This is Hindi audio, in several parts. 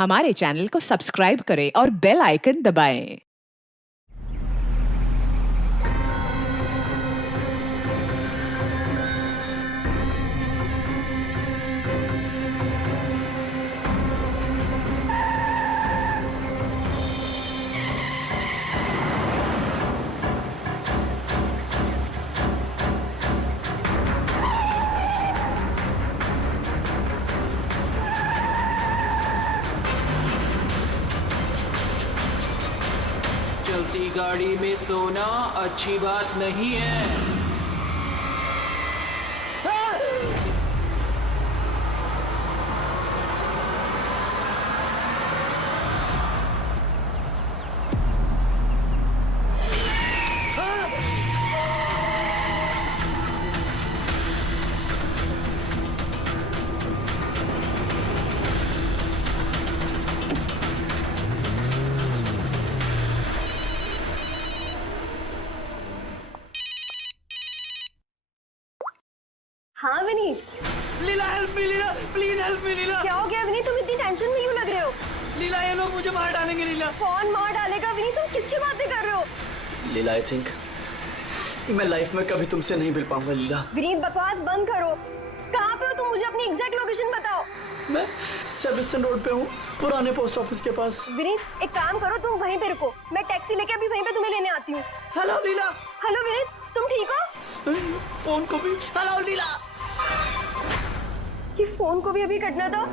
हमारे चैनल को सब्सक्राइब करें और बेल आइकन दबाएं। चलती गाड़ी में सोना अच्छी बात नहीं है। हाँ Vineet. Leela help me, Leela please help me. Leela क्या हो गया विनीत, तुम इतनी टेंशन में क्यों लग रहे हो? लीला ये लोग मुझे मार डालेंगे। लीला कौन मार डालेगा विनीत, तुम किसकी बातें कर रहे हो? लीला आई थिंक मैं लाइफ में कभी तुमसे नहीं मिल पाऊंगा। लीला विनीत बकवास बंद करो। कहाँ पे हो तुम, मुझे अपनी एग्जैक्ट लोकेशन बताओ। मैं सेबेस्टियन रोड पे हूँ, पुराने पोस्ट ऑफिस के पास। विनीत एक काम करो, तुम वहीं पे रुको, मैं टैक्सी लेके अभी वहीं पे तुम्हें लेने आती हूँ। हेलो लीला। हेलो विनीत, तुम ठीक हो? फोन को भी हेलो लीला। कि फोन को भी अभी कटना था।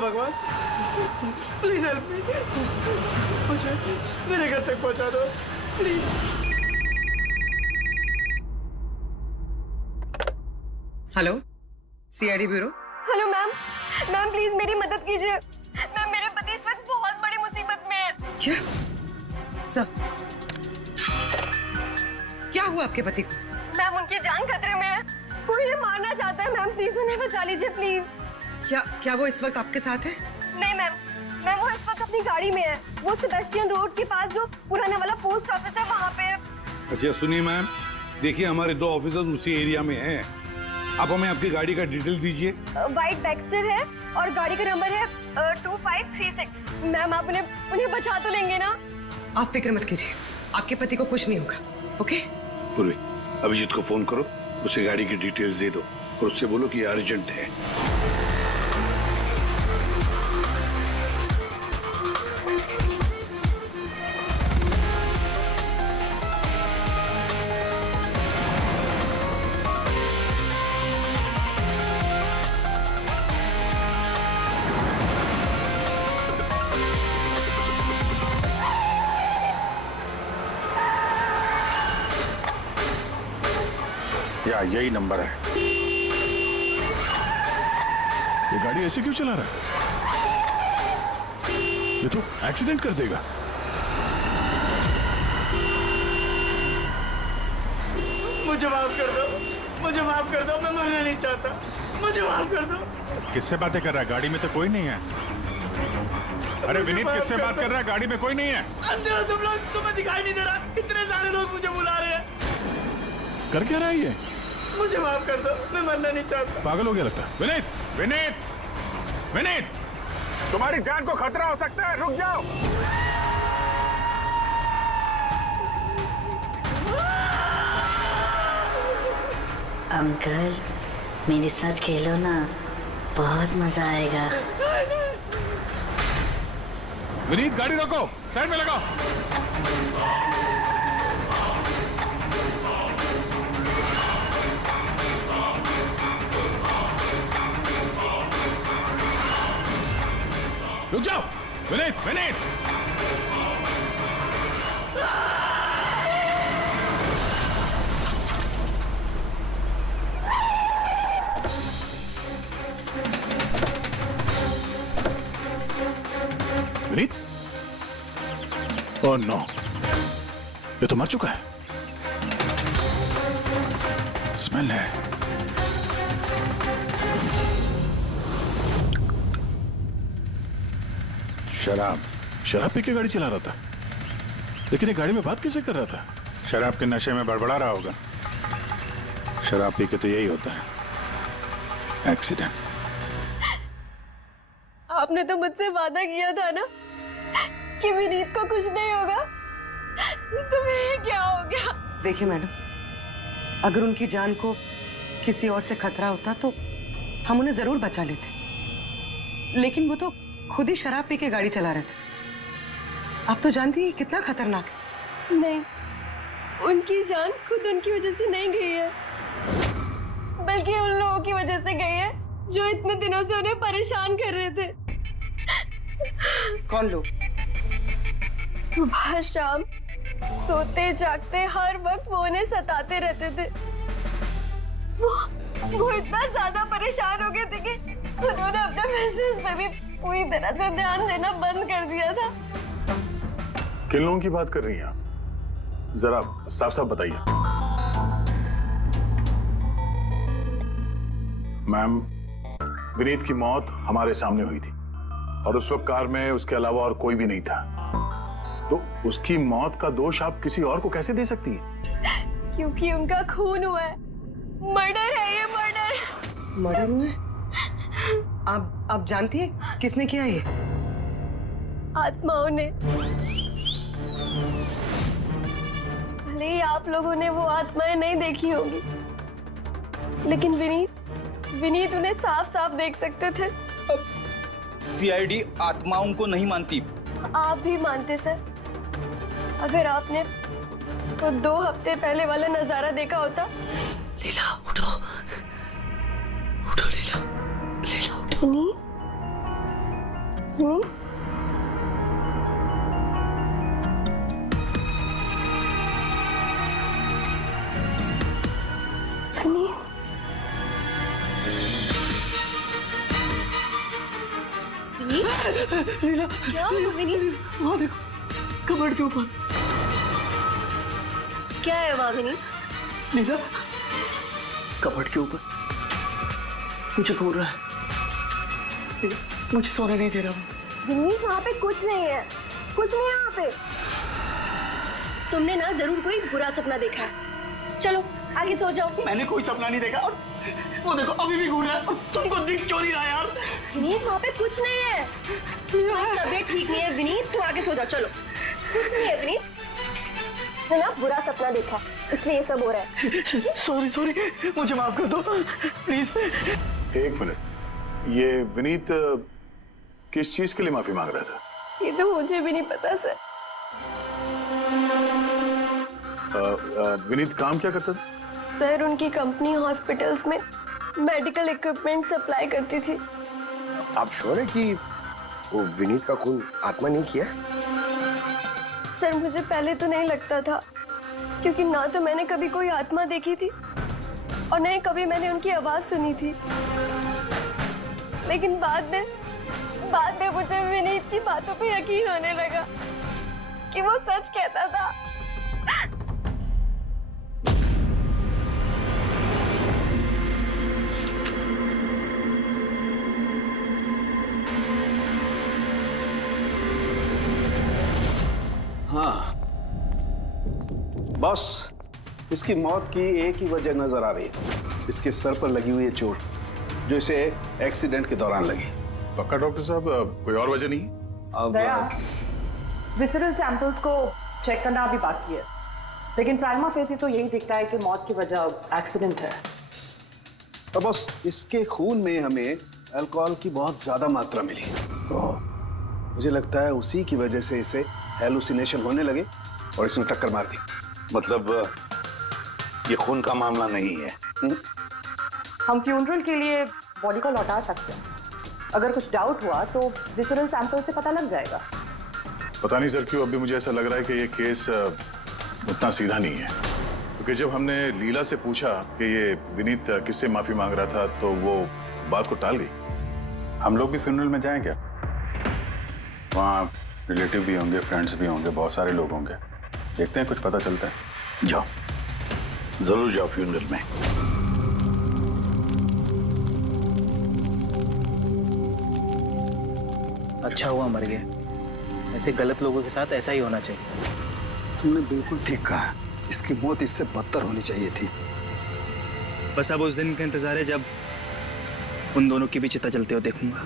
भगवान प्लीज हेल्प मी, मुझे मेरे घर तक पहुंचा दो please. Hello, CID bureau. Hello ma'am, ma'am please मेरी मदद कीजिए। मैम मेरे पति इस वक्त बहुत बड़ी मुसीबत में है। क्या सब क्या हुआ आपके पति को? मैम उनकी जान खतरे में है, कोई उन्हें मारना चाहता है। मैम प्लीज उन्हें बचा लीजिए प्लीज। क्या वो इस वक्त आपके साथ है? नहीं मैम, मैम वो इस वक्त अपनी गाड़ी में है। वो सेबेस्टियन रोड के पास जो पुराना वाला पोस्ट ऑफिस है वहाँ पे है। अच्छा सुनिए मैम, देखिए हमारे 2 ऑफिसर्स उसी एरिया में हैं। आप हमें आपकी गाड़ी का डिटेल दीजिए। वाइट बैक्स्टर है और गाड़ी का नंबर है 2536। मैम आप उन्हें बचा तो लेंगे ना? आप फिक्र मत कीजिए, आपके पति को कुछ नहीं होगा। ओके पूर्वी, अभिजीत को फोन करो, उसे गाड़ी की डिटेल्स दे दो और उससे बोलो कि अर्जेंट है। या यही नंबर है। ये गाड़ी ऐसे क्यों चला रहा है? ये तो एक्सीडेंट कर देगा। मुझे माफ कर दो, मुझे माफ कर दो, मैं मरना नहीं चाहता, मुझे माफ कर दो। किससे बातें कर रहा है? गाड़ी में तो कोई नहीं है। अरे विनीत किससे बात कर रहा है? गाड़ी में कोई नहीं है। अंधे हो तुम लोग, तुम्हें दिखाई नहीं दे रहा? इतने सारे लोग मुझे बुला रहे हैं। कर क्या रहा है ये? मुझे माफ कर दो, मैं मरना नहीं चाहता। पागल हो गया लगता है। विनीत, विनीत, विनीत, तुम्हारी जान को खतरा हो सकता है, रुक जाओ। अंकल मेरे साथ खेलो ना, बहुत मजा आएगा। विनीत गाड़ी रोको, साइड में लगाओ। रुक जाओ। विनीत, विनीत, विनीत? ओह नो, ये तो मर चुका है। स्मेल है। शराब पी के गाड़ी चला रहा था, लेकिन ये गाड़ी में बात कैसे कर रहा था? शराब के नशे में बड़बड़ा रहा होगा। शराब पी के तो यही होता है, एक्सीडेंट। आपने तो मुझसे वादा किया था ना कि विनीत को कुछ नहीं होगा, तो फिर क्या हो गया? देखिए मैडम, अगर उनकी जान को किसी और से खतरा होता तो हम उन्हें जरूर बचा लेते, लेकिन वो तो खुद ही शराब पी के गाड़ी चला रहे थे। आप तो जानती हैं कितना खतरनाक है। नहीं, उनकी जान खुद उनकी वजह से नहीं गई है, बल्कि उन लोगों की वजह से गई है जो इतने दिनों से उन्हें परेशान कर रहे थे। कौन लोग? सुबह शाम सोते जागते हर वक्त वो उन्हें सताते रहते थे। वो इतना ज्यादा परेशान हो गए थे कि उन्होंने अपने बिजनेस पे भी पूरी तरह से ध्यान देना बंद कर दिया था। किन लोगों की बात कर रही हैं आप? जरा साफ साफ बताइए। मैम, विनीत की मौत हमारे सामने हुई थी और उस वक्त कार में उसके अलावा और कोई भी नहीं था, तो उसकी मौत का दोष आप किसी और को कैसे दे सकती हैं? क्योंकि उनका खून हुआ है। मर्डर है ये, मर्डर। मर्डर हुआ है? आप जानती हैं किसने किया ये? आत्माओं ने। भले ही आप लोगों ने वो आत्माएं नहीं देखी होगी, लेकिन विनीत उन्हें साफ साफ देख सकते थे। सीआईडी आत्माओं को नहीं मानती। आप भी मानते सर। अगर आपने वो 2 हफ्ते पहले वाला नजारा देखा होता। लीला उठो, उठो लीला, लीला उठो। विनीत, लीला, क्या हुआ विनीत? वहाँ देखो, कबर्ड के ऊपर। क्या है वहाँ विनीत? लीला, कबर्ड के ऊपर मुझे घूर रहा है। लीला, मुझे सोने नहीं दे रहा वो। विनीत, वहाँ पे कुछ नहीं है, कुछ नहीं है वहाँ पे। तुमने ना जरूर कोई बुरा सपना देखा है। चलो आगे सो जाओ। मैंने कोई सपना नहीं देखा और वो देखो अभी भी घूर रहा है और तुमको दिख क्यों नहीं रहा यार? विनीत, वहाँ पे कुछ नहीं है। तुम्हारी तबीयत ठीक नहीं है विनीत, तुम आगे सो जाओ। चलो, कुछ नहीं है विनीत, मैंने ना बुरा सपना देखा इसलिए ये सब हो रहा है। सॉरी, मुझे माफ कर दो प्लीज। एक मिनट, ये विनीत किस चीज के लिए माफी मांग रहा था? ये तो मुझे भी नहीं पता सर। विनीत काम क्या करता था? सर, उनकी कंपनी हॉस्पिटल्स में मेडिकल इक्विपमेंट सप्लाई करती थी। आप श्योर है कि वो विनीत का खून आत्मा नहीं किया? सर, मुझे पहले तो नहीं लगता था, क्योंकि ना तो मैंने कभी कोई आत्मा देखी थी और न ही कभी मैंने उनकी आवाज सुनी थी। लेकिन बाद में मुझे विनीत की बातों पे यकीन होने लगा कि वो सच कहता था। हाँ बॉस, इसकी मौत की एक ही वजह नजर आ रही है, इसके सर पर लगी हुई है चोट जो इसे एक्सीडेंट के दौरान लगी। पक्का डॉक्टर साहब, कोई और वजह नहीं? अब विसरल सैंपल्स को चेक करना अभी बाकी है, लेकिन प्राइमा फेसी तो यही दिखता है कि मौत की वजह एक्सीडेंट है। तो बॉस, इसके खून में हमें अल्कोहल की बहुत ज्यादा मात्रा मिली, मुझे लगता है उसी की वजह से इसे हेलुसिनेशन होने लगे और इसने टक्कर मार दी। मतलब ये खून का मामला नहीं है। हम फ्यूनरल के लिए बॉडी को लौटा सकते हैं, अगर कुछ डाउट हुआ तो विसरल सैंपल से पता लग जाएगा। पता नहीं सर क्यों अभी मुझे ऐसा लग रहा है कि ये केस उतना सीधा नहीं है, क्योंकि जब हमने लीला से पूछा कि ये विनीत किससे माफी मांग रहा था तो वो बात को टाल गई। हम लोग भी फ्यूनरल में जाएं क्या? वहाँ रिलेटिव भी होंगे, फ्रेंड्स भी होंगे, बहुत सारे लोग होंगे। देखते हैं कुछ पता चलता है। जाओ, जरूर जाओ फ्यूनरल में। अच्छा हुआ मर गया। ऐसे गलत लोगों के साथ ऐसा ही होना चाहिए। तुमने बिल्कुल ठीक कहा, इसकी मौत इससे बदतर होनी चाहिए थी। बस अब उस दिन का इंतजार है जब उन दोनों की भी चिता जलते हुए देखूंगा।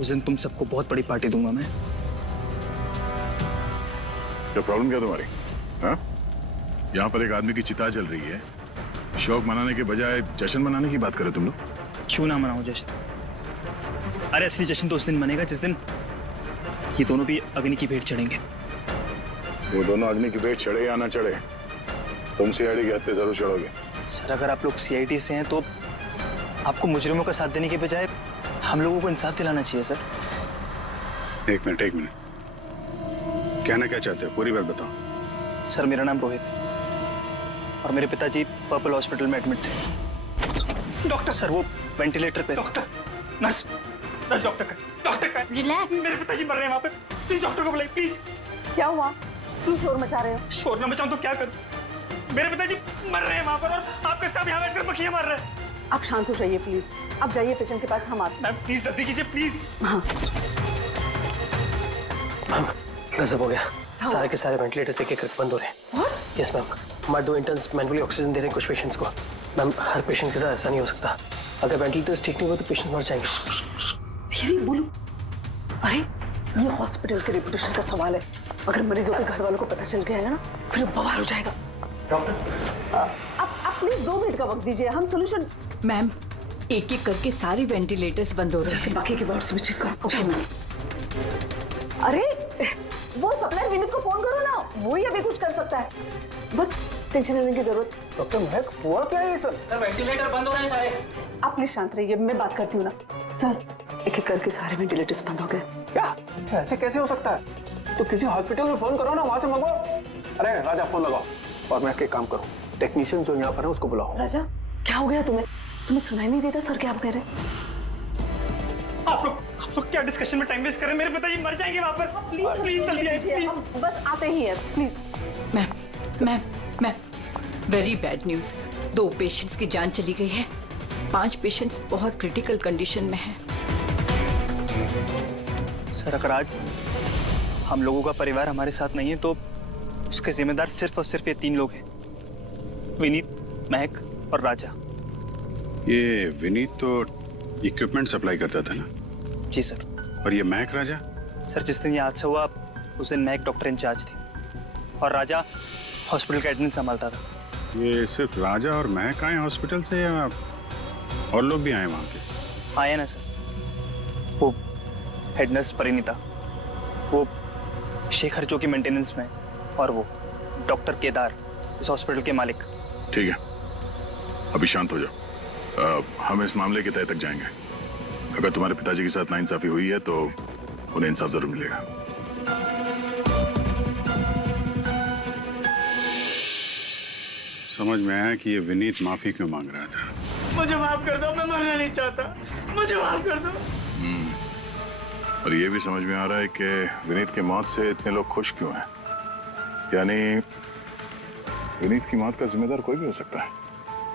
उस दिन तुम सबको बहुत बड़ी पार्टी दूंगा मैं। क्या प्रॉब्लम क्या तुम्हारी? हाँ? यहाँ पर एक आदमी की चिता जल रही है, शौक मनाने के बजाय जश्न मनाने की बात करो तुम लोग। क्यों ना मनाऊं जश्न? अरे असली जश्न तो उस दिन मनेगा जिस दिन ये दोनों भी अग्नि की भेंट चढ़ेंगे। वो दोनों अग्नि की भेंट चढ़े या ना चढ़े, तुम सीआईडी के हत्थे जरूर चढ़ोगे। सर अगर आप लोग सीआईडी से हैं तो आपको मुजरिमों का साथ देने के बजाय हम लोगों को इंसाफ दिलाना चाहिए सर। एक मिनट, कहना क्या चाहते हो? पूरी बात बताओ। सर मेरा नाम रोहित है और मेरे पिताजी पर्पल हॉस्पिटल में एडमिट थे। डॉक्टर सर वो वेंटिलेटर पे। डॉक्टर, नर्स डॉक्टर का रिलैक्स। मेरे पिताजी मर रहे हैं वहाँ पे, प्लीज डॉक्टर को बुलाइए प्लीज। क्या हुआ? क्यों शोर मचा रहे हो? शोर ना मचाऊं तो क्या करूं? मेरे पिताजी मर रहे हैं वहाँ पर और आपके साथ यहाँ बैठकर मक्खियाँ मार रहे हैं। आप शांत हो जाइए प्लीज। आप जाइए पेशेंट के पास, हम आते हैं। मैम प्लीज जल्दी कीजिए प्लीज। हाँ गजब हो गया। सारे के सारे वेंटिलेटर्स एक एक बंद हो रहे हैं। यस मैम, हमारे 2 इंटर्न्स मैनुअली ऑक्सीजन दे रहे हैं कुछ पेशेंट्स को। मैम हर पेशेंट के साथ ऐसा नहीं हो सकता। अगर वेंटिलेटर्स ठीक नहीं हुआ तो पेशेंट मर जाएंगे। धीरे बोलो। अरे ये हॉस्पिटल के रेपुटेशन का सवाल है। अगर मरीजों के घर वालों को पता चल गया है ना, फिर बवाल हो जाएगा। डॉक्टर आप प्लीज 2 मिनट का वक्त दीजिए, हम सोल्यूशन। मैम एक एक करके सारे वेंटिलेटर्स बंद हो रहे हैं। बाकी के वार्ड्स में चेक करो। Okay ma'am. अरे वो सप्लायर विनीत को फोन करो ना, वो ही अभी कुछ कर सकता है। बस टेंशन लेने की जरूरत। डॉक्टर महक हुआ क्या है सर? सर वेंटिलेटर बंद हो रहे हैं सारे। आप प्लीज शांत रहिए, मैं बात करती हूँ ना। सर एक एक करके सारे वेंटिलेटर्स बंद हो गए। क्या ऐसे कैसे हो सकता है? तो किसी हॉस्पिटल में फोन करो ना, वहां से मंगवाओ। अरे राजा फोन लगाओ और मैं एक काम करूँ, टेक्नीशियन जो यहाँ पर है उसको बुलाओ। राजा क्या हो गया तुम्हें? तुम्हें सुनाई नहीं देता सर क्या आप कह रहे हैं? आप लोग क्या डिस्कशन में टाइम वेस्ट कर रहे हैं? मेरे पिताजी मर जाएंगे वहाँ पर। प्लीज जल्दी आइए प्लीज। बस आते ही हैं please. Ma'am very bad news. 2 patients की जान चली गई है। 5 पेशेंट्स बहुत क्रिटिकल कंडीशन में हैं। सर अगर आज हम लोगों का परिवार हमारे साथ नहीं है तो उसके जिम्मेदार सिर्फ और सिर्फ ये 3 लोग हैं, विनीत, महक और राजा। ये विनीत तो इक्विपमेंट सप्लाई करता था ना? जी सर। और ये महक राजा? सर जिस दिन ये हादसा हुआ उस दिन महक डॉक्टर इंचार्ज थी और राजा हॉस्पिटल का एडमिन संभालता था। ये सिर्फ राजा और महक आए हॉस्पिटल से या और लोग भी आए वहाँ के? आए ना सर, वो हेड नर्स परिणीता, वो शेखर जो कि मेंटेनेंस में, और वो डॉक्टर केदार इस हॉस्पिटल के मालिक। ठीक है, अभी शांत हो जाओ। हम इस मामले के तह तक जाएंगे। अगर तुम्हारे पिताजी के साथ नाइंसाफी हुई है तो उन्हें इंसाफ जरूर मिलेगा। समझ में आया कि ये विनीत माफी क्यों मांग रहा था। मुझे माफ कर दो, मैं मरना नहीं चाहता, मुझे माफ कर दो। और ये भी समझ में आ रहा है कि विनीत की मौत से इतने लोग खुश क्यों हैं। यानी विनीत की मौत का जिम्मेदार कोई भी हो सकता है।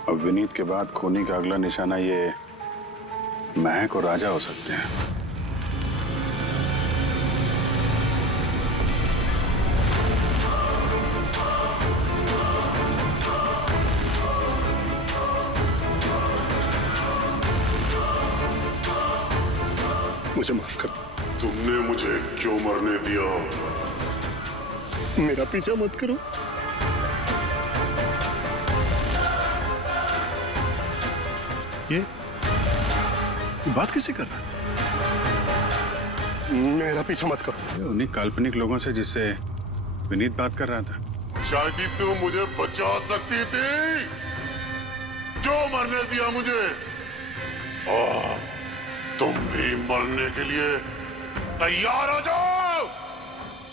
अब विनीत के बाद खूनी का अगला निशाना ये महक और राजा हो सकते हैं। मुझे माफ कर दो। तुमने मुझे क्यों मरने दिया? मेरा पीछा मत करो। ये बात किससे कर रहा है? मेरा पीछा मत करो। उन्हीं काल्पनिक लोगों से जिससे विनीत बात कर रहा था। शायद ही तुम मुझे बचा सकती थी। क्यों मरने दिया मुझे? तुम भी मरने के लिए तैयार हो जाओ।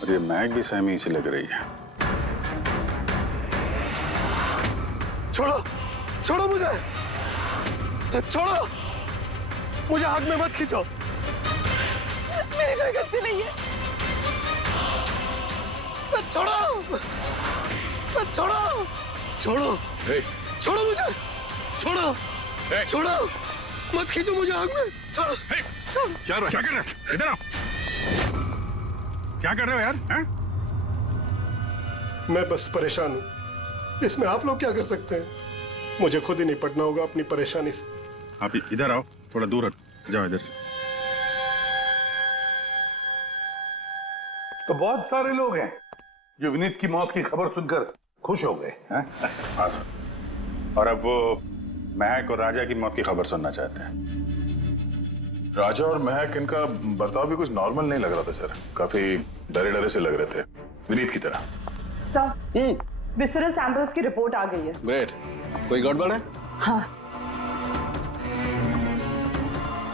और ये महक भी सहमी से लग रही है। छोड़ो, छोड़ो मुझे, छोड़ो मुझे, आग में मत खींचो। छोड़ो छोड़ो मुझे, छोड़ो छोड़ो, मत खींचो मुझे आग में, छोड़ो। क्या कर रहे हो? इधर आओ। क्या कर रहे हो यार? हैं? मैं बस परेशान हूँ, इसमें आप लोग क्या कर सकते हैं? मुझे खुद ही निपटना होगा अपनी परेशानी से। आप इधर आओ, थोड़ा दूर जाओ इधर से। तो बहुत सारे लोग हैं जो विनीत की मौत की खबर सुनकर खुश हो गए हैं। हाँ सर, और अब वो महक और राजा की मौत की खबर सुनना चाहते हैं। राजा और महक, इनका बर्ताव भी कुछ नॉर्मल नहीं लग रहा था सर, काफी डरे डरे से लग रहे थे, विनीत की तरह। सर, विसरल सैंपल्स की रिपोर्ट आ गई है। ग्रेट। कोई गड़बड़ है? हाँ,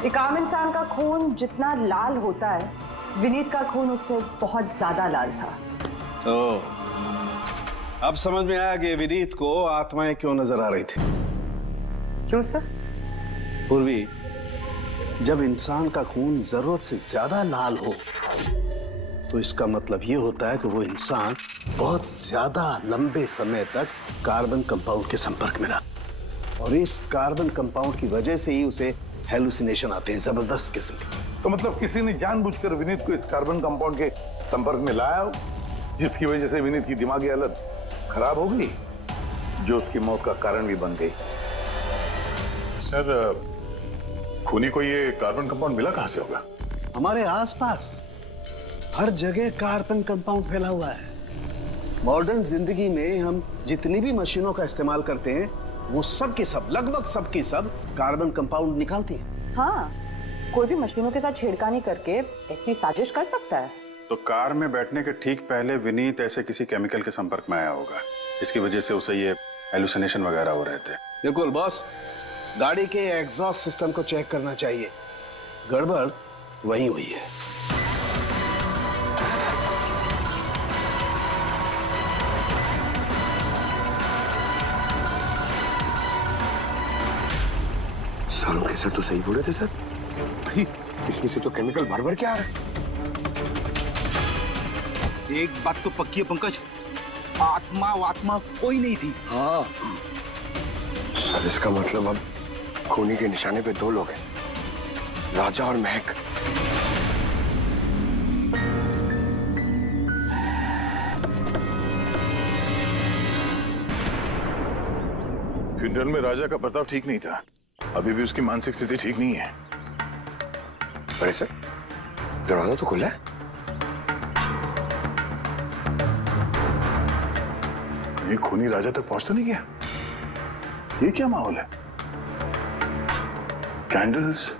एक आम इंसान का खून जितना लाल होता है, विनीत का खून उससे बहुत ज्यादा लाल था। तो अब समझ में आया कि विनीत को आत्माएं क्यों नजर आ रही थी। क्यों सर? पूर्वी, जब इंसान का खून जरूरत से ज्यादा लाल हो तो इसका मतलब ये होता है कि वो इंसान बहुत ज्यादा लंबे समय तक कार्बन कंपाउंड के संपर्क में रहा, और इस कार्बन कंपाउंड की वजह से ही उसे हेलुसिनेशन आते हैं, जबरदस्त किस्म के। तो मतलब किसी ने जानबूझकर विनीत को इस कार्बन कंपाउंड के संपर्क में लाया हो, जिसकी वजह से विनीत की दिमागी हालत खराब हो गई, जो उसकी मौत का कारण भी बन गई। सर, खूनी को ये कार्बन कंपाउंड मिला कहां से होगा? हमारे आसपास हर जगह कार्बन कंपाउंड फैला हुआ है। मॉडर्न जिंदगी में हम जितनी भी मशीनों का इस्तेमाल करते हैं, वो सब की सब, लगभग सब की सब कार्बन कंपाउंड निकालती हैं। हाँ, कोई भी मशीनों के साथ छेड़खानी करके ऐसी साजिश कर सकता है। तो कार में बैठने के ठीक पहले विनीत ऐसे किसी केमिकल के संपर्क में आया होगा, इसकी वजह से उसे ये हेलुसिनेशन वगैरह हो रहे थे। बिल्कुल बॉस, गाड़ी के एग्जॉस्ट सिस्टम को चेक करना चाहिए, गड़बड़ वहीं हुई है। सालों के सर तो सही बोले थे सर, इसमें से तो केमिकल भर भर के आ रहा है। एक बात तो पक्की है पंकज, आत्मा कोई नहीं थी। हाँ सर, इसका मतलब अब खूनी के निशाने पे दो लोग हैं, राजा और महक। फ्यूनरल में राजा का बर्ताव ठीक नहीं था, अभी भी उसकी मानसिक स्थिति ठीक नहीं है। अरे सर, दरवाजा तो खुला है। ये खूनी राजा तक पहुंच तो नहीं गया? ये क्या माहौल है? कैंडल्स,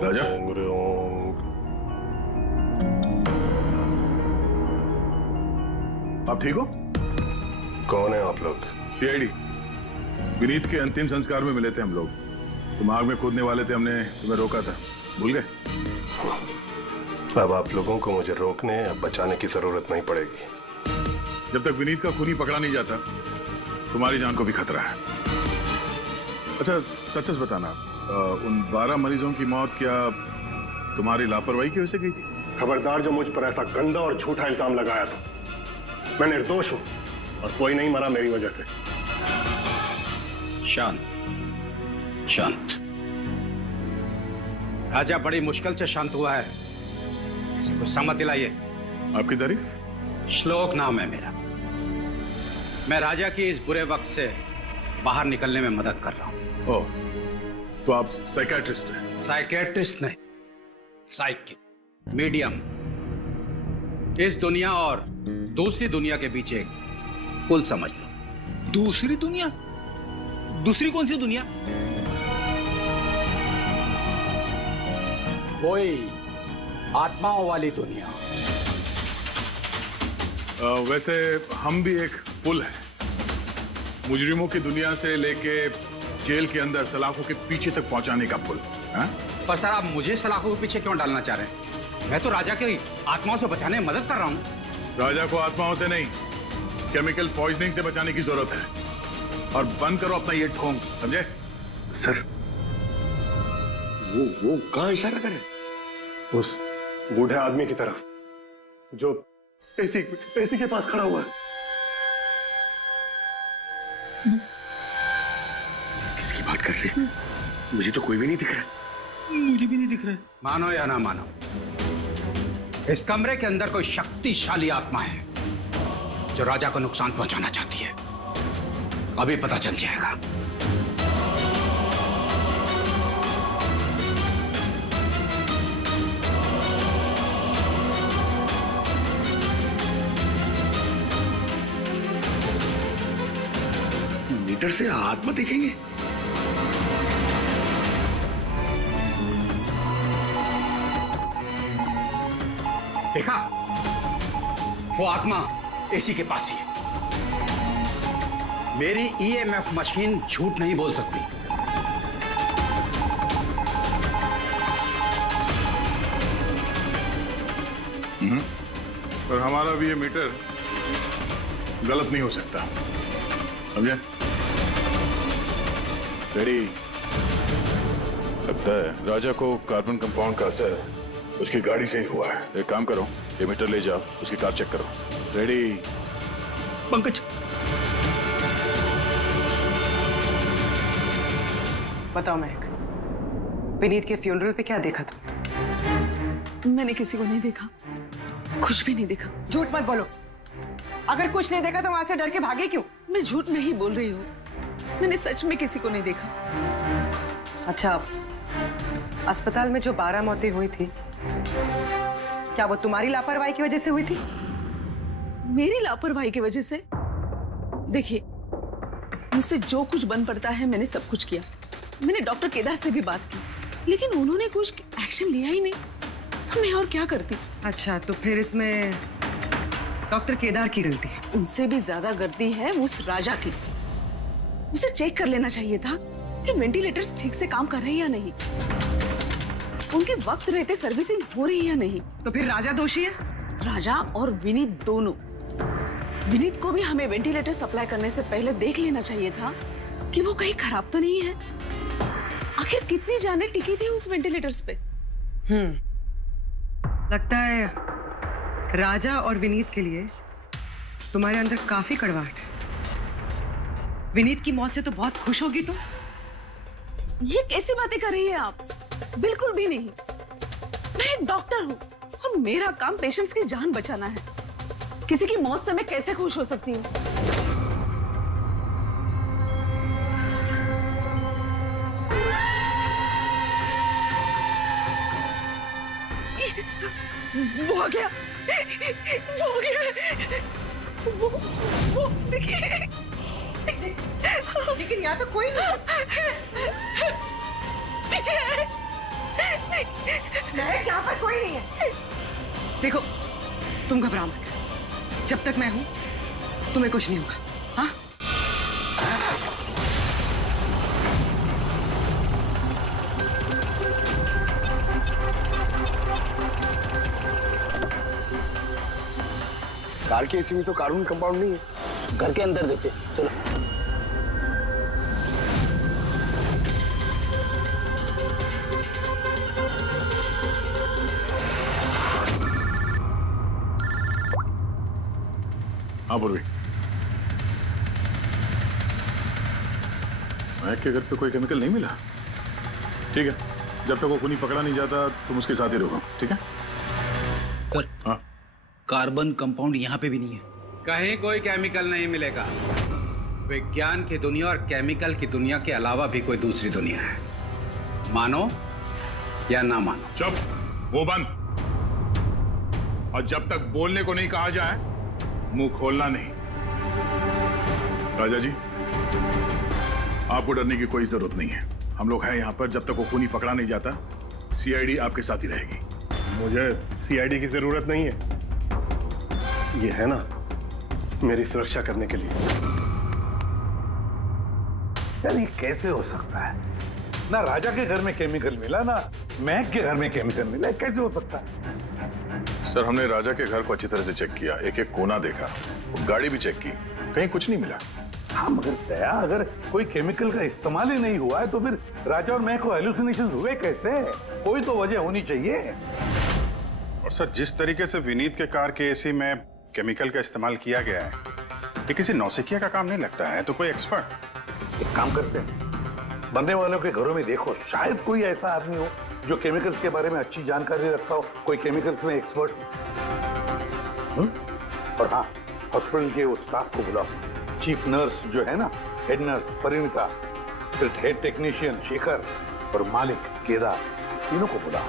राजा, आप ठीक हो? कौन है आप लोग? सीआईडी। विनीत के अंतिम संस्कार में मिले थे हम लोग, तुम आग में कूदने वाले थे, हमने तुम्हें रोका था, भूल गए? अब आप लोगों को मुझे रोकने या बचाने की जरूरत नहीं पड़ेगी। जब तक विनीत का खूनी पकड़ा नहीं जाता, तुम्हारी जान को भी खतरा है। अच्छा, सच बताना, उन 12 मरीजों की मौत क्या तुम्हारी लापरवाही की वजह से गई थी? खबरदार जो मुझ पर ऐसा गंदा और झूठा इल्जाम लगाया था। मैं निर्दोष हूं और कोई नहीं मरा मेरी वजह से। शांत शांत। राजा बड़ी मुश्किल से शांत हुआ है, इसे कुछ समझ दिलाइए। आपकी तारीफ? श्लोक नाम है मेरा। मैं राजा की इस बुरे वक्त से बाहर निकलने में मदद कर रहा हूं। ओह, तो आप साइकियाट्रिस्ट हैं? साइकियाट्रिस्ट नहीं, साइकिक, मीडियम। इस दुनिया और दूसरी दुनिया के बीच एक पुल समझ लो। दूसरी दुनिया? दूसरी कौन सी दुनिया? वही आत्माओं वाली दुनिया। वैसे हम भी एक पुल है, मुजरिमों की दुनिया से लेके जेल के अंदर सलाखों के पीछे तक पहुंचाने का पुल। पर सर, आप मुझे सलाखों के पीछे क्यों डालना चाह रहे हैं? मैं तो राजा की आत्माओं से बचाने में मदद कर रहा हूं। राजा को आत्माओं से नहीं, केमिकल पॉइजनिंग से बचाने की जरूरत है। और बंद करो अपना ये ढोंग, समझे? सर, वो कहाँ इशारा करे? उस बूढ़े आदमी की तरफ जो एसी के पास खड़ा हुआ है। किसकी बात कर रहे हैं? मुझे तो कोई भी नहीं दिख रहा। मुझे भी नहीं दिख रहा है। मानो या ना मानो, इस कमरे के अंदर कोई शक्तिशाली आत्मा है जो राजा को नुकसान पहुंचाना चाहती है। अभी पता चल जाएगा। मीटर से आत्मा देखेंगे? देखा, वो आत्मा एसी के पास ही है। मेरी ईएमएफ मशीन झूठ नहीं बोल सकती। पर हमारा भी ये मीटर गलत नहीं हो सकता, समझे? रेडी? लगता है राजा को कार्बन कंपाउंड का असर उसकी गाड़ी से ही हुआ है। एक काम करो, ये मीटर ले जाओ, उसकी कार चेक करो। रेडी? पंकज, बताओ महक, विनीत के फ्यूनरल पे क्या देखा तुम? मैंने किसी को नहीं देखा, कुछ भी नहीं देखा। झूठ मत बोलो। अगर कुछ नहीं देखा तो वहां से डर के भागे क्यों? मैं झूठ नहीं बोल रही हूँ, मैंने सच में किसी को नहीं देखा। अच्छा, अस्पताल में जो 12 मौतें हुई थी, क्या वो तुम्हारी लापरवाही की वजह से हुई थी? मेरी लापरवाही की वजह से? देखिए, मुझसे जो कुछ बन पड़ता है मैंने सब कुछ किया। मैंने डॉक्टर केदार से भी बात की, लेकिन उन्होंने कुछ एक्शन लिया ही नहीं, तो मैं और क्या करती? अच्छा, तो फिर इसमें डॉक्टर केदार की गलती है? उनसे भी ज्यादा गलती है उस राजा की। उसे चेक कर लेना चाहिए था कि वेंटिलेटर्स ठीक से काम कर रहे हैं या नहीं, उनके वक्त रहते सर्विसिंग हो रही है या नहीं। तो फिर राजा दोषी है? राजा और विनीत दोनों। विनीत को भी हमें वेंटिलेटर सप्लाई करने से पहले देख लेना चाहिए था कि वो कहीं खराब तो नहीं है। आखिर कितनी जानें टिकी थी उस वेंटिलेटर्स पे? लगता है राजा और विनीत के लिए तुम्हारे अंदर काफी कड़वाहट है। विनीत की मौत से तो बहुत खुश होगी तुम। ये कैसी बातें कर रही है आप? बिल्कुल भी नहीं। मैं एक डॉक्टर हूँ और मेरा काम पेशेंट्स की जान बचाना है। किसी की मौत से मैं कैसे खुश हो सकती हूँ? वो आ गया, वो आ गया, वो देखिए। लेकिन यहाँ तो कोई नहीं। पीछे है। यहाँ पर कोई नहीं है। देखो, तुम घबरा मत। जब तक मैं हूं तुम्हें कुछ नहीं होगा। हाँ? कार के एसी में तो कार्बन कंपाउंड नहीं है। घर के अंदर देखते, चलो। हाँ पूर्वी, महक के घर पे कोई केमिकल नहीं मिला? ठीक है, जब तक वो खूनी पकड़ा नहीं जाता तुम उसके साथ ही रहो, ठीक है? सर, हाँ, कार्बन कंपाउंड यहाँ पे भी नहीं है। कहीं कोई केमिकल नहीं मिलेगा। विज्ञान की दुनिया और केमिकल की दुनिया के अलावा भी कोई दूसरी दुनिया है, मानो या ना मानो। चुप, वो बंद। और जब तक बोलने को नहीं कहा जाए मुंह खोलना नहीं। राजा जी, आपको डरने की कोई जरूरत नहीं है। हम लोग हैं यहाँ पर, जब तक वो खूनी पकड़ा नहीं जाता सीआईडी आपके साथ ही रहेगी। मुझे सीआईडी की जरूरत नहीं है, ये है ना मेरी सुरक्षा करने के लिए। यार ये कैसे हो सकता है? ना राजा के घर में केमिकल मिला, ना महक के घर में केमिकल मिला, कैसे हो सकता है? सर हमने राजा के घर को अच्छी तरह से चेक किया, एक एक कोना देखा, गाड़ी भी चेक की, कहीं कुछ नहीं मिला। हाँ मगर दया, अगर कोई केमिकल का इस्तेमाल ही नहीं हुआ है तो फिर राजा और मैं को हेलुसिनेशन हुए कैसे? कोई तो वजह होनी चाहिए। और सर जिस तरीके से विनीत के कार के एसी में केमिकल का इस्तेमाल किया गया है, ये किसी नौसिखिया का काम नहीं लगता है, तो कोई एक्सपर्ट। एक काम करते हैं, बनने वालों के घरों में देखो, शायद कोई ऐसा आदमी हो जो केमिकल्स के बारे में अच्छी जानकारी रखता हो, कोई केमिकल्स में एक्सपर्ट। और हाँ, हॉस्पिटल के उस स्टाफ को बुलाओ, चीफ नर्स जो है ना, हेड नर्स परिणीता, फिर हेड टेक्नीशियन शेखर और मालिक केदार, तीनों को बुलाओ।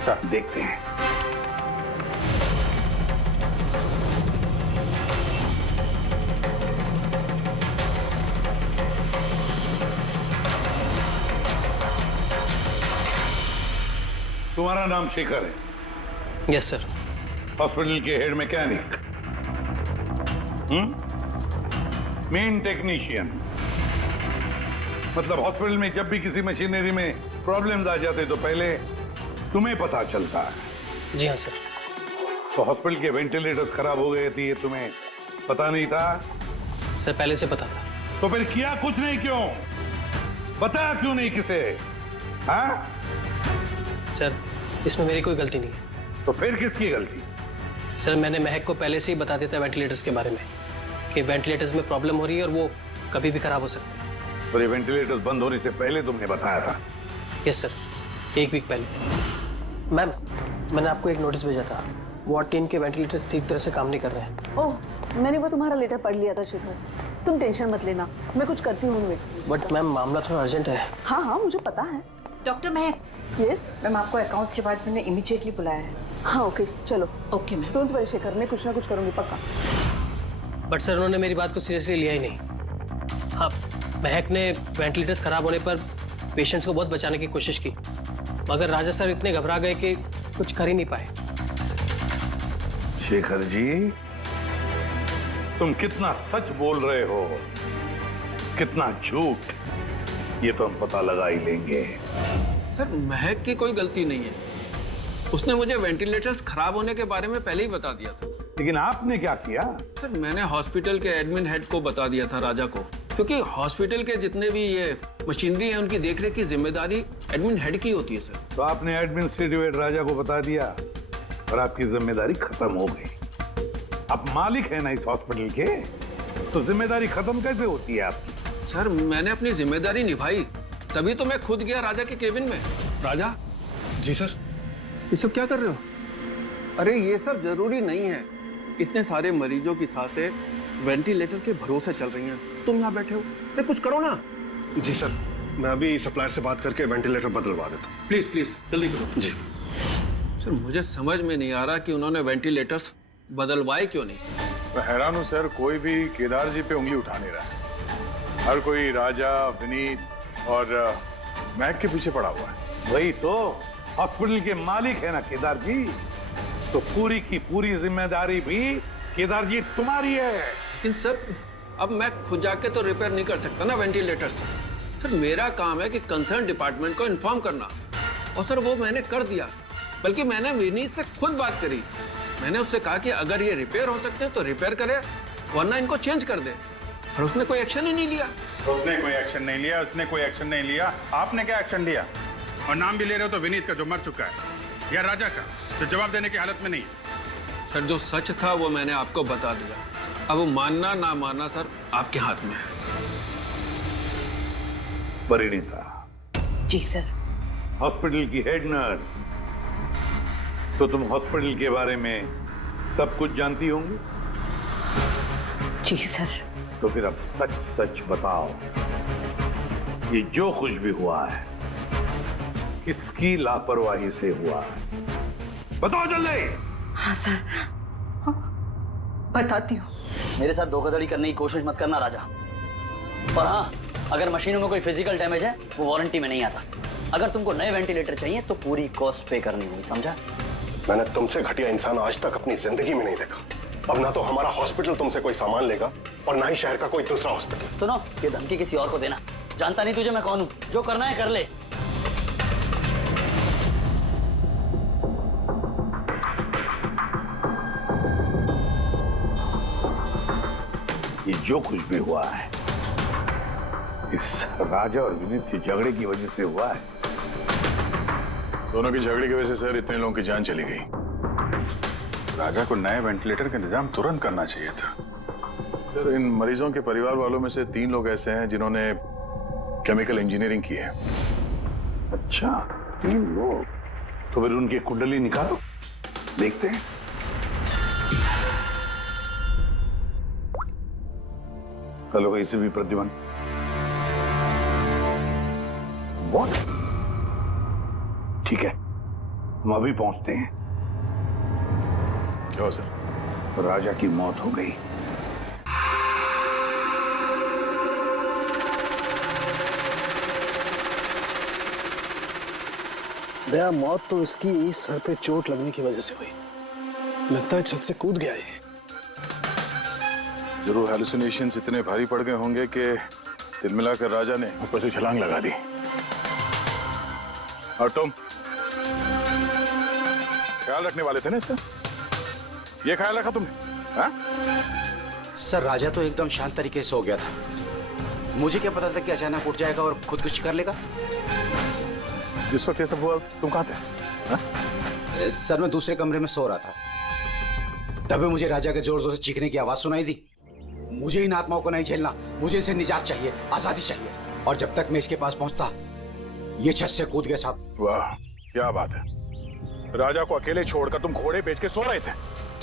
सर देखते हैं। तुम्हारा नाम शेखर है? Yes sir. हॉस्पिटल के हेड मैकेनिक, मेन टेक्नीशियन, मतलब हॉस्पिटल में जब भी किसी मशीनरी में प्रॉब्लम्स आ जाते तो पहले तुम्हें पता चलता है। जी हाँ सर। तो हॉस्पिटल के वेंटिलेटर्स खराब हो गए थे, ये तुम्हें पता नहीं था? सर पहले से पता था। तो फिर किया कुछ नहीं क्यों? बताया क्यों नहीं किसे? हाँ सर इसमें मेरी कोई गलती नहीं है। तो फिर किसकी गलती? सर मैंने महक को पहले से ही बता दिया था वेंटिलेटर्स के बारे में, कि वेंटिलेटर्स में प्रॉब्लम हो रही है और वो कभी भी खराब हो सकते हैं। और ये वेंटिलेटर्स बंद होने से पहले तुमने बताया था? यस सर, 1 वीक पहले। मैम मैंने आपको एक नोटिस भेजा था, वार्ड 3 के वेंटिलेटर्स ठीक तरह से काम नहीं कर रहे हैं। ओह, मैंने वो तुम्हारा लेटर पढ़ लिया था शेखर, तुम टेंशन मत लेना, मैं कुछ करती हूँ। बट मैम मामला थोड़ा अर्जेंट है। हाँ हाँ मुझे पता है। डॉक्टर महक। यस मैम, आपको अकाउंट्स डिपार्टमेंट ने इमीडिएटली बुलाया है। हाँ ओके चलो। Okay ma'am. Don't worry Shekhar, मैं कुछ ना कुछ करूंगी पक्का। बट सर उन्होंने मेरी बात को सीरियसली लिया ही नहीं। हाँ, महक ने वेंटिलेटर्स खराब होने पर पेशेंट्स को बहुत बचाने की कोशिश की, मगर राजा सर इतने घबरा गए कि कुछ कर ही नहीं पाए। शेखर जी, तुम कितना सच बोल रहे हो, कितना झूठ, ये तो हम पता लगा ही लेंगे। सर महक की कोई गलती नहीं है, उसने मुझे वेंटिलेटर्स खराब होने के बारे में पहले ही बता दिया था। लेकिन आपने क्या किया? सर मैंने हॉस्पिटल के एडमिन हेड को बता दिया था, राजा को, क्योंकि हॉस्पिटल के जितने भी ये मशीनरी है उनकी देखरेख की जिम्मेदारी एडमिन हेड की होती है सर। तो आपने एडमिनिस्ट्रेटिव हेड राजा को बता दिया और आपकी जिम्मेदारी खत्म हो गई। आप मालिक है ना इस हॉस्पिटल के, तो जिम्मेदारी खत्म कैसे होती है आपकी? सर मैंने अपनी जिम्मेदारी निभाई, तभी तो मैं खुद गया राजा के केबिन में। राजा। जी सर। ये सब क्या कर रहे हो? अरे ये सब जरूरी नहीं है, इतने सारे मरीजों की सांसें वेंटिलेटर के भरोसे चल रही हैं, तुम यहाँ बैठे हो, अरे कुछ करो ना। जी सर, मैं अभी सप्लायर से बात करके वेंटिलेटर बदलवा देता हूँ। प्लीज प्लीज जल्दी करो। जी सर मुझे समझ में नहीं आ रहा कि उन्होंने वेंटिलेटर्स बदलवाए क्यों नहीं। मैं हैरान हूँ सर, कोई भी केदार जी पे उंगली उठा नहीं रहा है। हर कोई राजा, विनीत और महक के पीछे पड़ा हुआ है। वही तो, हॉस्पिटल के मालिक है ना केदार जी, तो पूरी की पूरी जिम्मेदारी भी केदार जी तुम्हारी है। लेकिन सर अब मैं खुद जाके तो रिपेयर नहीं कर सकता ना वेंटिलेटर्स। सर मेरा काम है कि कंसर्न डिपार्टमेंट को इन्फॉर्म करना, और सर वो मैंने कर दिया, बल्कि मैंने विनीत से खुद बात करी। मैंने उससे कहा कि अगर ये रिपेयर हो सकते हैं तो रिपेयर करे, वरना इनको चेंज कर दे, और उसने कोई एक्शन ही नहीं लिया। उसने कोई एक्शन नहीं लिया, उसने कोई एक्शन नहीं लिया। आपने क्या एक्शन लिया? और नाम भी ले रहे हो तो विनीत का जो मर चुका है, या राजा का जो जवाब देने की हालत में नहीं है। सर जो सच था वो मैंने आपको बता दिया, अब मानना ना मानना सर आपके हाथ में है। परिणीता। जी सर। हॉस्पिटल की हेड नर्स, तो तुम हॉस्पिटल के बारे में सब कुछ जानती होंगी? जी सर। तो फिर अब सच सच बताओ, ये जो कुछ भी हुआ है किसकी लापरवाही से हुआ है? बताओ जल्दी। हाँ सर, बताती हूँ। मेरे साथ धोखाधड़ी करने की कोशिश मत करना राजा। और हाँ, अगर मशीनों में कोई फिजिकल डैमेज है वो वारंटी में नहीं आता। अगर तुमको नए वेंटिलेटर चाहिए तो पूरी कॉस्ट पे करनी होगी, समझा? मैंने तुमसे घटिया इंसान आज तक अपनी जिंदगी में नहीं देखा। अब ना तो हमारा हॉस्पिटल तुमसे कोई सामान लेगा और ना ही शहर का कोई दूसरा हॉस्पिटल। सुनो, ये धमकी किसी और को देना, जानता नहीं तुझे मैं कौन हूँ, जो करना है कर ले। जो कुछ भी हुआ है इस राजा और विनीत के झगड़े की वजह से हुआ है। दोनों के झगड़े की वजह से सर इतने लोगों की जान चली गई। राजा को नए वेंटिलेटर का इंतजाम तुरंत करना चाहिए था। सर इन मरीजों के परिवार वालों में से 3 लोग ऐसे हैं जिन्होंने केमिकल इंजीनियरिंग की है। अच्छा 3 लोग? तो फिर उनकी कुंडली निकालो, देखते हैं। Hello ACP Pradyuman. What? ठीक है, हम अभी पहुंचते हैं। क्या सर? राजा की मौत हो गई। दया, मौत तो इसकी सर पे चोट लगने की वजह से हुई। लगता है छत से कूद गया ये। जरूर हेलुसिनेशंस इतने भारी पड़ गए होंगे कि तिल मिलाकर राजा ने ऊपर से छलांग लगा दी। और तुम ख्याल रखने वाले थे ना इसका? ये ख्याल रखा तुमने? हाँ? सर राजा तो एकदम शांत तरीके से सो गया था। मुझे क्या पता था कि अचानक उठ जाएगा और खुदकुशी कर लेगा। जिस वक्त ये सब हुआ तुम कहाँ थे? हाँ? सर मैं दूसरे कमरे में सो रहा था, तभी मुझे राजा के जोर जोर से चीखने की आवाज सुनाई दी। मुझे इन आत्माओं को नहीं झेलना, मुझे इसे निजात चाहिए, आजादी चाहिए। और जब तक मैं इसके पास पहुंचता ये छत से कूद गया साहब। वाह क्या बात है, राजा को अकेले छोड़कर तुम घोड़े बेच के सो रहे थे?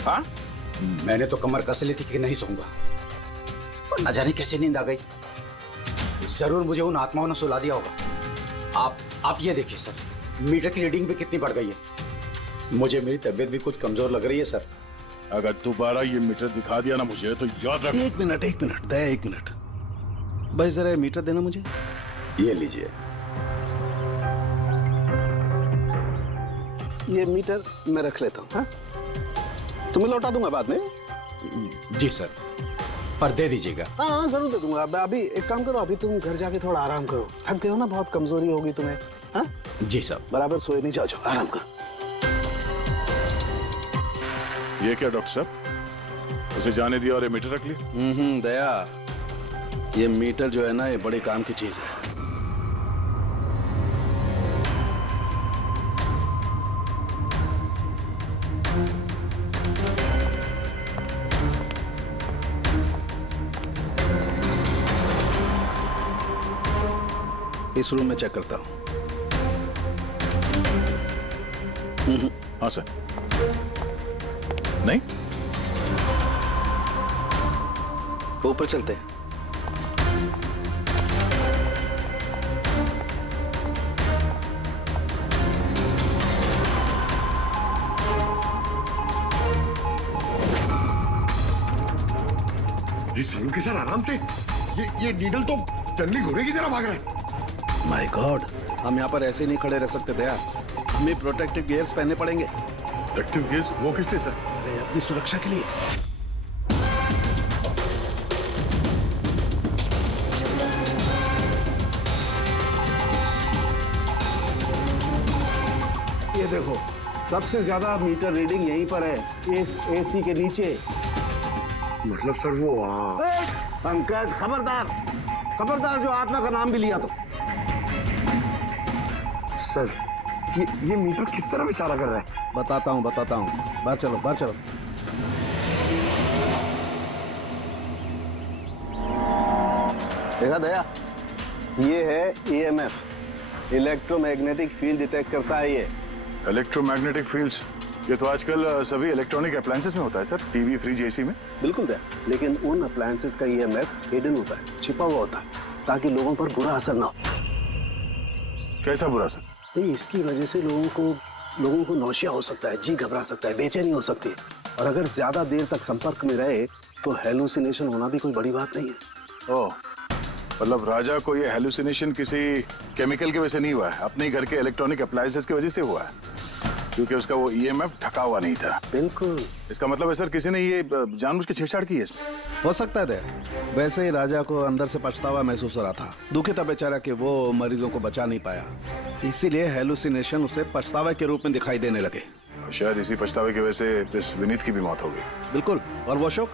हाँ? मैंने तो कमर कस ली थी कि नहीं सोऊंगा, पर न जाने कैसे नींद आ गई। जरूर मुझे उन आत्माओं ने सुला दिया होगा। आप ये देखिए सर, मीटर की रीडिंग भी कितनी बढ़ गई है। मुझे मेरी तबीयत भी कुछ कमजोर लग रही है सर। अगर दोबारा ये मीटर दिखा दिया ना मुझे तो याद रख। एक मिनट दया, 1 मिनट भाई, जरा मीटर देना मुझे। ये लीजिए। ये मीटर मैं रख लेता हूँ। हाँ? तुम्हें लौटा दूंगा बाद में। जी सर, पर दे दीजिएगा। हाँ जरूर दे दूंगा। अभी एक काम करो, अभी तुम घर जाके थोड़ा आराम करो। थक गए हो ना, बहुत कमजोरी होगी तुम्हें। हाँ? जी सर। बराबर सोए नहीं, जाओ आराम करो। ये क्या डॉक्टर साहब, उसे जाने दिया और ये मीटर रख लिया? दया, ये मीटर जो है ना, ये बड़े काम की चीज है। इस रूम में चेक करता हूं। हाँ सर। नहीं, ऊपर चलते हैं। ये सलून सर आराम से, ये नीडल तो जंगली घोड़े की तरह भाग रहा है। माय गॉड, हम यहाँ पर ऐसे नहीं खड़े रह सकते दया, हमें प्रोटेक्टिव गियर्स पहनने पड़ेंगे। Protective gears? वो किस लिए सर? अरे अपनी सुरक्षा के लिए। ये देखो, सबसे ज्यादा मीटर रीडिंग यहीं पर है, इस एसी के नीचे। मतलब सर वो पंकज, खबरदार जो आत्मा का नाम भी लिया तो। सर ये मीटर किस तरफ इशारा कर रहा है? बताता हूँ। बाहर चलो। देखा दया, ये है EMF, इलेक्ट्रोमैग्नेटिक फील्ड डिटेक्ट करता है ये। इलेक्ट्रोमैग्नेटिक फील्ड्स, ये तो आजकल सभी इलेक्ट्रॉनिक अप्लायंसेस में होता है सर, टीवी, फ्रिज, एसी में। बिल्कुल दया, लेकिन उन अप्लायंसेस का EMF हिडन होता है, छिपा हुआ होता है, ताकि लोगों पर बुरा असर ना हो। कैसा बुरा असर? इसकी वजह से लोगों को नौशिया हो सकता है, जी घबरा सकता है, बेचैनी हो सकती है, और अगर ज्यादा देर तक संपर्क में रहे तो हेलुसिनेशन होना भी कोई बड़ी बात नहीं है। ओह, मतलब राजा को ये हेलुसिनेशन किसी केमिकल की वजह से नहीं हुआ है, अपने घर के इलेक्ट्रॉनिक अप्लायंसेस की वजह से हुआ है, क्योंकि उसका वो EMF ढका हुआ नहीं था। बिल्कुल। इसका मतलब है सर किसी ने ये जानबूझ के छेड़छाड़ की है इसमें? हो सकता है दया, वैसे ही राजा को अंदर से पछतावा महसूस हो रहा था, दुखी था बेचारा कि वो मरीजों को बचा नहीं पाया, इसीलिए हेलुसिनेशन उसे पछतावे के रूप में दिखाई देने लगे। शायद इसी पछतावे की वजह से इस विनीत की भी मौत हो गई। बिल्कुल। और वो अशोक,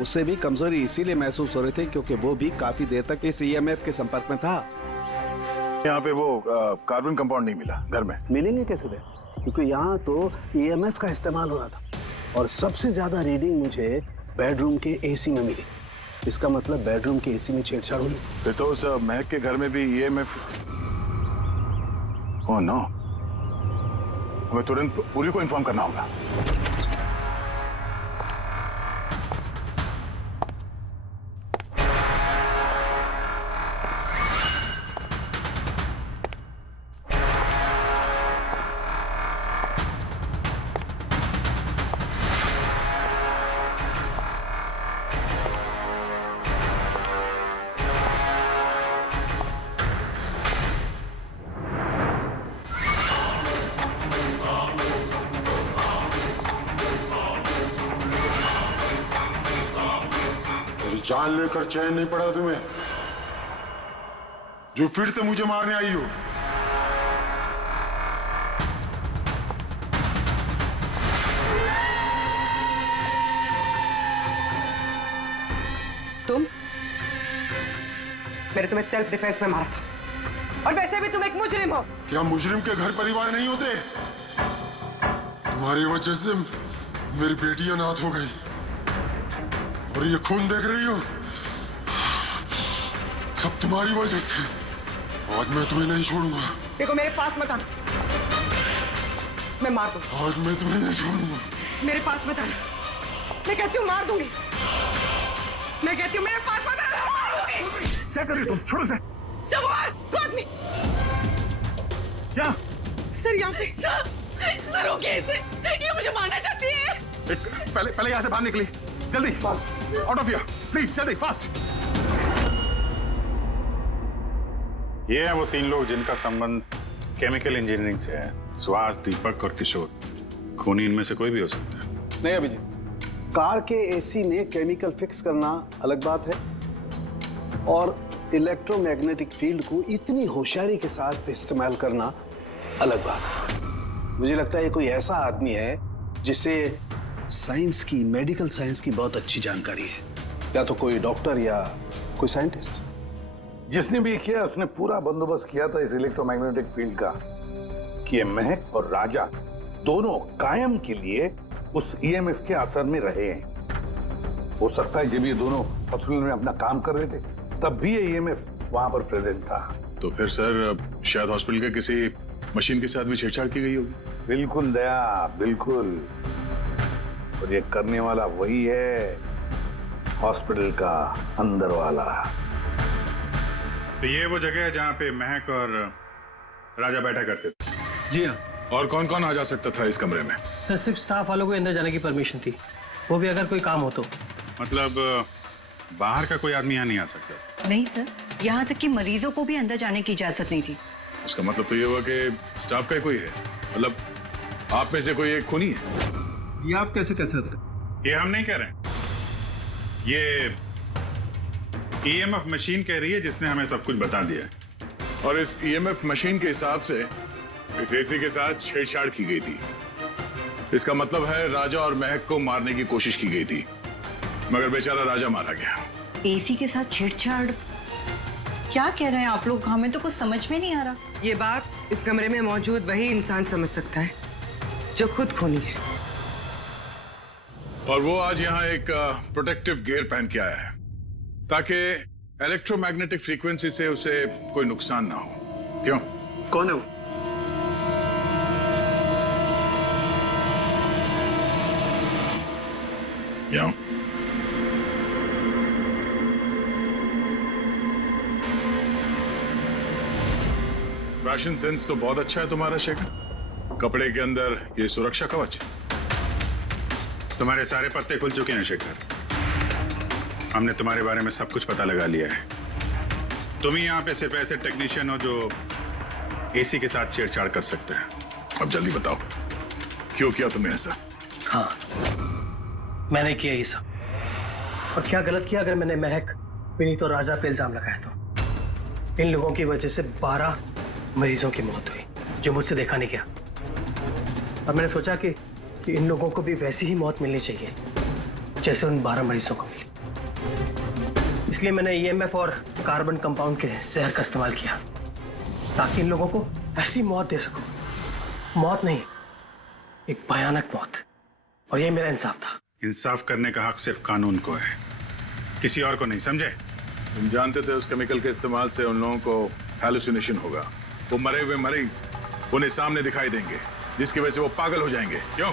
उससे भी कमजोरी इसीलिए महसूस हो रही थी क्योंकि वो भी काफी देर तक इस ईएमएफ के संपर्क में था। यहाँ पे वो कार्बन कंपाउंड नहीं मिला घर में। मिलेंगे कैसे थे? क्योंकि यहाँ तो ईएमएफ का इस्तेमाल हो रहा था और सबसे ज्यादा रीडिंग मुझे बेडरूम के एसी में मिली। इसका मतलब बेडरूम के एसी में छेड़छाड़ हुई। फिर तो उस महक के घर में भी ईएमएफ। ओह नो, हमें तुरंत पूरी को इन्फॉर्म करना होगा। जान लेकर चैन नहीं पड़ा तुम्हें, जो फिर से मुझे मारने आई हो। तुम? मैंने तुम्हें सेल्फ डिफेंस में मारा था और वैसे भी तुम एक मुजरिम हो। क्या मुजरिम के घर परिवार नहीं होते? तुम्हारी वजह से मेरी बेटी अनाथ हो गई और ये खून देख रही हो, सब तुम्हारी वजह से। आज मैं तुम्हें नहीं छोड़ूंगा। देखो मेरे पास मत आना, मैं मार दूंगा। आज मैं तुम्हें नहीं छोड़ूंगा। मेरे पास मत आना, मैं कहती हूँ मार दूंगी। मैं कहती हूँ मेरे पास मत आना, मार दूंगी। क्या कर रही हो तुम? छोड़ो से। आदमी क्या? सर यहाँ पे सर रोकिए इसे, ये मुझे मारना चाहती है। पहले यहाँ से बाहर निकली, जल्दी आउट ऑफ हियर प्लीज, जल्दी फास्ट। ये हैं वो 3 लोग जिनका संबंध केमिकल इंजीनियरिंग से है। सुहास, दीपक और किशोर। खूनी इनमें से कोई भी हो सकता है। नहीं अभिजीत, कार के एसी में केमिकल फिक्स करना अलग बात है और इलेक्ट्रोमैग्नेटिक फील्ड को इतनी होशियारी के साथ इस्तेमाल करना अलग बात है। मुझे लगता है ये कोई ऐसा आदमी है जिसे साइंस की, मेडिकल साइंस की बहुत अच्छी जानकारी है, या तो कोई डॉक्टर या कोई साइंटिस्ट। जिसने भी किया उसने पूरा बंदोबस्त किया था इस इलेक्ट्रोमैग्नेटिक फील्ड का कि ये महक और राजा दोनों कायम के लिए उस ईएमएफ के असर में रहे हैं। हो सकता है जब ये दोनों हॉस्पिटल में अपना काम कर रहे थे तब भी ये ईएमएफ वहां पर प्रेजेंट था। तो फिर सर शायद हॉस्पिटल के किसी मशीन के साथ भी छेड़छाड़ की गई होगी। बिल्कुल दया, बिल्कुल। और ये करने वाला वही है, हॉस्पिटल का अंदर वाला। तो ये वो जगह है जहाँ पे महक और राजा बैठा करते थे। जी हाँ। और कौन कौन आ जा सकता था इस कमरे में? सर सिर्फ स्टाफ वालों को अंदर जाने की परमिशन थी, वो भी अगर कोई काम हो तो। मतलब बाहर का कोई आदमी यहाँ नहीं आ सकता? नहीं सर, यहाँ तक कि मरीजों को भी अंदर जाने की इजाजत नहीं थी। उसका मतलब तो ये हुआ कि स्टाफ का ही कोई है, मतलब आप में से कोई एक खूनी है। ये आप कैसे कह सकते? ये हम नहीं कह रहे, ये ईएमएफ मशीन कह रही है जिसने हमें सब कुछ बता दिया है। और इस ईएमएफ मशीन के हिसाब से इस एसी के साथ छेड़छाड़ की गई थी। इसका मतलब है राजा और महक को मारने की कोशिश की गई थी, मगर बेचारा राजा मारा गया। एसी के साथ छेड़छाड़? क्या कह रहे हैं आप लोग? हमें तो कुछ समझ में नहीं आ रहा। ये बात इस कमरे में मौजूद वही इंसान समझ सकता है जो खुद खूनी है। और वो आज यहाँ एक प्रोटेक्टिव गियर पहन के आया है ताकि इलेक्ट्रोमैग्नेटिक फ्रीक्वेंसी से उसे कोई नुकसान ना हो। क्यों? कौन है वो? यहाँ फैशन सेंस तो बहुत अच्छा है तुम्हारा शेखर। कपड़े के अंदर ये सुरक्षा कवच। तुम्हारे सारे पत्ते खुल चुके हैं शेखर। हमने तुम्हारे बारे में सब कुछ पता लगा लिया है। तुम ही यहाँ पे सिर्फ ऐसे टेक्नीशियन हो जो एसी के साथ छेड़छाड़ कर सकते हैं। अब जल्दी बताओ क्यों किया तुमने ऐसा? हाँ, मैंने किया ये सब। और क्या गलत किया अगर मैंने महक, विनीत और राजा पे इल्जाम लगाया तो? इन लोगों की वजह से 12 मरीजों की मौत हुई जो मुझसे देखा नहीं गया। और मैंने सोचा कि इन लोगों को भी वैसी ही मौत मिलनी चाहिए जैसे उन 12 मरीजों को मिली। इसलिए मैंने ईएमएफ और कार्बन कंपाउंड के जहर का इस्तेमाल किया ताकि इन लोगों को ऐसी मौत दे सकूं। मौत नहीं, एक भयानक मौत। और ये मेरा इंसाफ था। इंसाफ करने का हक सिर्फ कानून को है, किसी और को नहीं, समझे? तुम जानते थे उस केमिकल के इस्तेमाल से उन लोगों को हैलुसिनेशन होगा। वो मरे हुए मरीज उन्हें सामने दिखाई देंगे, जिसकी वजह से वो पागल हो जाएंगे। क्यों?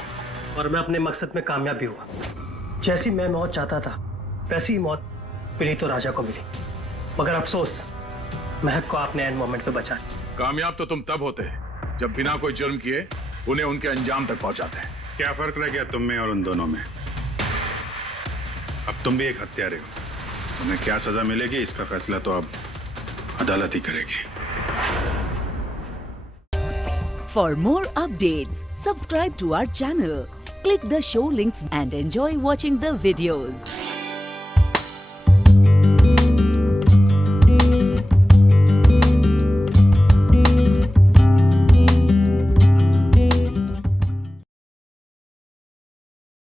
और मैं अपने मकसद में कामयाब भी हुआ। जैसी मैं मौत चाहता था वैसी ही मौत विनीत और राजा को मिली। मगर अफसोस, महक को आपने एंड मोमेंट पे बचा लिया। कामयाब तो तुम तब होते हैं जब बिना कोई जुर्म किए उन्हें उनके अंजाम तक पहुंचाते हैं। क्या फर्क रह गया तुम में और उन दोनों में? अब तुम भी एक हत्यारे हो। तुम्हें क्या सजा मिलेगी इसका फैसला तो अब अदालत ही करेगी। For more updates, subscribe to our channel, click the show links and enjoy watching the videos.